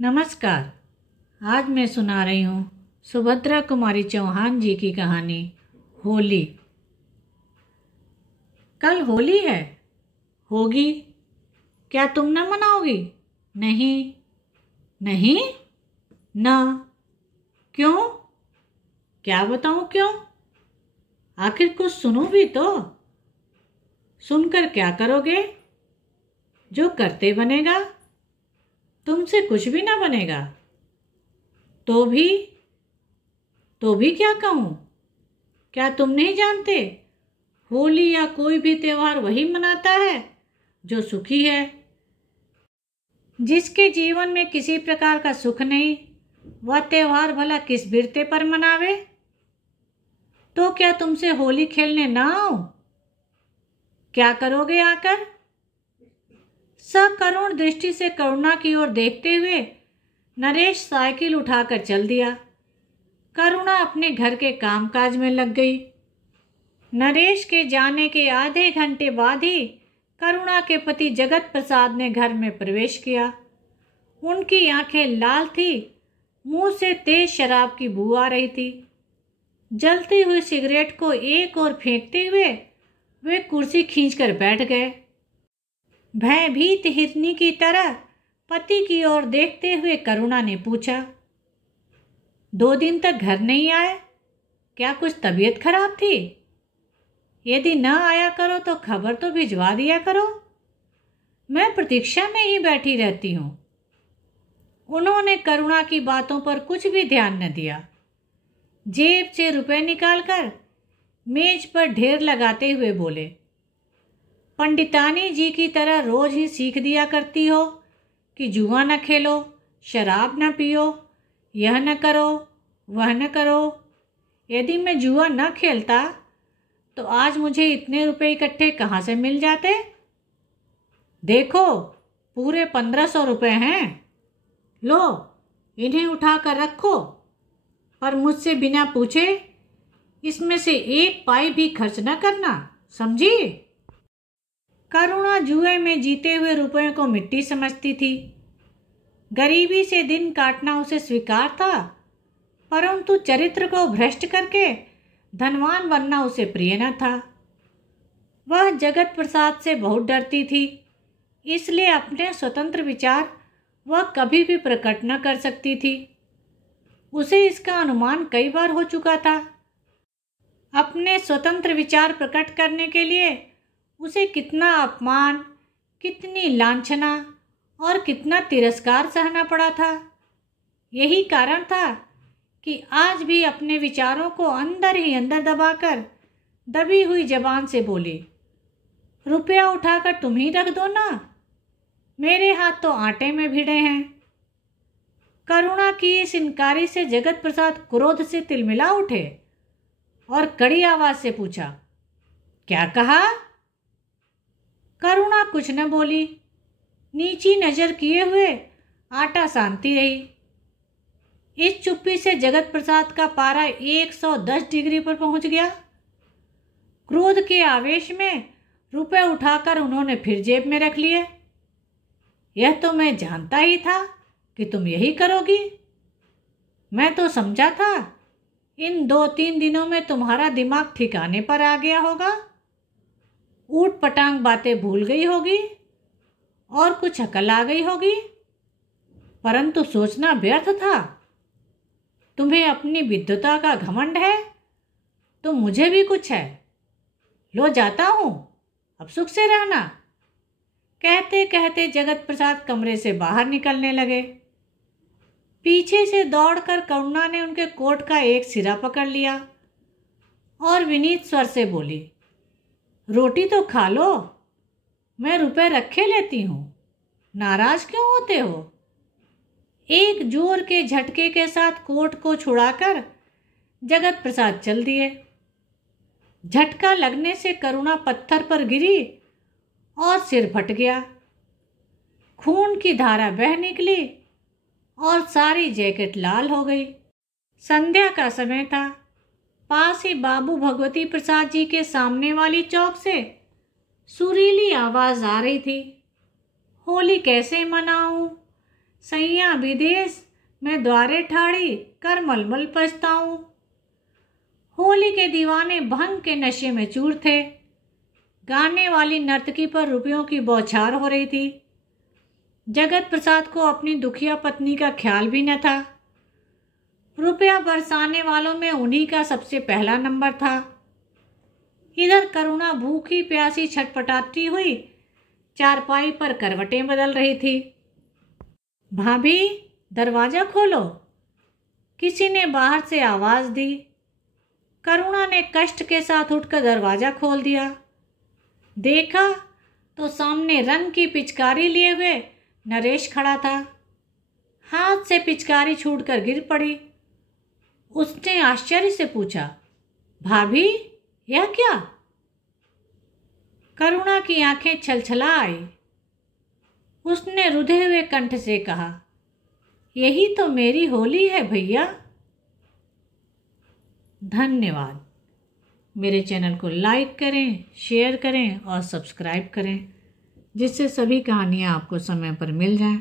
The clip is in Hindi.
नमस्कार। आज मैं सुना रही हूँ सुभद्रा कुमारी चौहान जी की कहानी होली। कल होली है। होगी। क्या तुम न मनाओगी? नहीं। नहीं ना। क्यों? क्या बताऊँ क्यों? आखिर कुछ सुनो भी तो। सुनकर क्या करोगे? जो करते बनेगा। तुमसे कुछ भी ना बनेगा। तो भी क्या कहूँ? क्या तुम नहीं जानते? होली या कोई भी त्योहार वही मनाता है जो सुखी है। जिसके जीवन में किसी प्रकार का सुख नहीं, वह त्योहार भला किस बिरते पर मनावे? तो क्या तुमसे होली खेलने ना आऊं? क्या करोगे आकर? सकरुण दृष्टि से करुणा की ओर देखते हुए नरेश साइकिल उठाकर चल दिया। करुणा अपने घर के कामकाज में लग गई। नरेश के जाने के आधे घंटे बाद ही करुणा के पति जगत प्रसाद ने घर में प्रवेश किया। उनकी आंखें लाल थी, मुंह से तेज शराब की बू आ रही थी। जलती हुई सिगरेट को एक ओर फेंकते हुए वे कुर्सी खींचकर बैठ गए। भयभीत हिरनी की तरह पति की ओर देखते हुए करुणा ने पूछा, 2 दिन तक घर नहीं आए? क्या कुछ तबीयत खराब थी? यदि न आया करो तो खबर तो भिजवा दिया करो। मैं प्रतीक्षा में ही बैठी रहती हूँ। उन्होंने करुणा की बातों पर कुछ भी ध्यान न दिया। जेब से रुपए निकालकर मेज पर ढेर लगाते हुए बोले, पंडितानी जी की तरह रोज ही सीख दिया करती हो कि जुआ न खेलो, शराब न पियो, यह न करो, वह न करो। यदि मैं जुआ न खेलता तो आज मुझे इतने रुपए इकट्ठे कहाँ से मिल जाते? देखो, पूरे 1500 रुपए हैं। लो, इन्हें उठा कर रखो, पर मुझसे बिना पूछे इसमें से 1 पाई भी खर्च न करना, समझी? करुणा जुए में जीते हुए रुपयों को मिट्टी समझती थी। गरीबी से दिन काटना उसे स्वीकार था, परंतु चरित्र को भ्रष्ट करके धनवान बनना उसे प्रिय न था। वह जगत प्रसाद से बहुत डरती थी, इसलिए अपने स्वतंत्र विचार वह कभी भी प्रकट न कर सकती थी। उसे इसका अनुमान कई बार हो चुका था। अपने स्वतंत्र विचार प्रकट करने के लिए उसे कितना अपमान, कितनी लांछना और कितना तिरस्कार सहना पड़ा था। यही कारण था कि आज भी अपने विचारों को अंदर ही अंदर दबाकर दबी हुई जबान से बोली, रुपया उठाकर तुम ही रख दो ना, मेरे हाथ तो आटे में भिड़े हैं। करुणा की इस इनकारी से जगत प्रसाद क्रोध से तिलमिला उठे और कड़ी आवाज से पूछा, क्या कहा? करुणा कुछ न बोली, नीची नजर किए हुए आटा सानती रही। इस चुप्पी से जगत प्रसाद का पारा 110 डिग्री पर पहुंच गया। क्रोध के आवेश में रुपए उठाकर उन्होंने फिर जेब में रख लिए। यह तो मैं जानता ही था कि तुम यही करोगी। मैं तो समझा था इन 2-3 दिनों में तुम्हारा दिमाग ठिकाने पर आ गया होगा, ऊट पटांग बातें भूल गई होगी और कुछ अकल आ गई होगी, परंतु सोचना व्यर्थ था। तुम्हें अपनी विद्वता का घमंड है तो मुझे भी कुछ है। लो, जाता हूँ, अब सुख से रहना। कहते कहते जगत प्रसाद कमरे से बाहर निकलने लगे। पीछे से दौड़कर करुणा ने उनके कोट का एक सिरा पकड़ लिया और विनीत स्वर से बोली, रोटी तो खा लो, मैं रुपए रखे लेती हूँ, नाराज क्यों होते हो? एक जोर के झटके के साथ कोट को छुड़ाकर जगत प्रसाद चल दिए। झटका लगने से करुणा पत्थर पर गिरी और सिर फट गया। खून की धारा बह निकली और सारी जैकेट लाल हो गई। संध्या का समय था। पास ही बाबू भगवती प्रसाद जी के सामने वाली चौक से सुरीली आवाज आ रही थी, होली कैसे मनाऊं? सैया विदेश मैं द्वारे ठाड़ी कर मलमल पछताऊं। होली के दीवाने भंग के नशे में चूर थे। गाने वाली नर्तकी पर रुपयों की बौछार हो रही थी। जगत प्रसाद को अपनी दुखिया पत्नी का ख्याल भी न था। रुपया बरसाने वालों में उन्हीं का सबसे पहला नंबर था। इधर करुणा भूखी प्यासी छटपटाती हुई चारपाई पर करवटें बदल रही थी। भाभी दरवाजा खोलो, किसी ने बाहर से आवाज दी। करुणा ने कष्ट के साथ उठकर दरवाजा खोल दिया। देखा तो सामने रंग की पिचकारी लिए हुए नरेश खड़ा था। हाथ से पिचकारी छूटकर गिर पड़ी। उसने आश्चर्य से पूछा, भाभी यह क्या? करुणा की आंखें छलछला आई। उसने रुधे हुए कंठ से कहा, यही तो मेरी होली है भैया। धन्यवाद। मेरे चैनल को लाइक करें, शेयर करें और सब्सक्राइब करें, जिससे सभी कहानियाँ आपको समय पर मिल जाएं।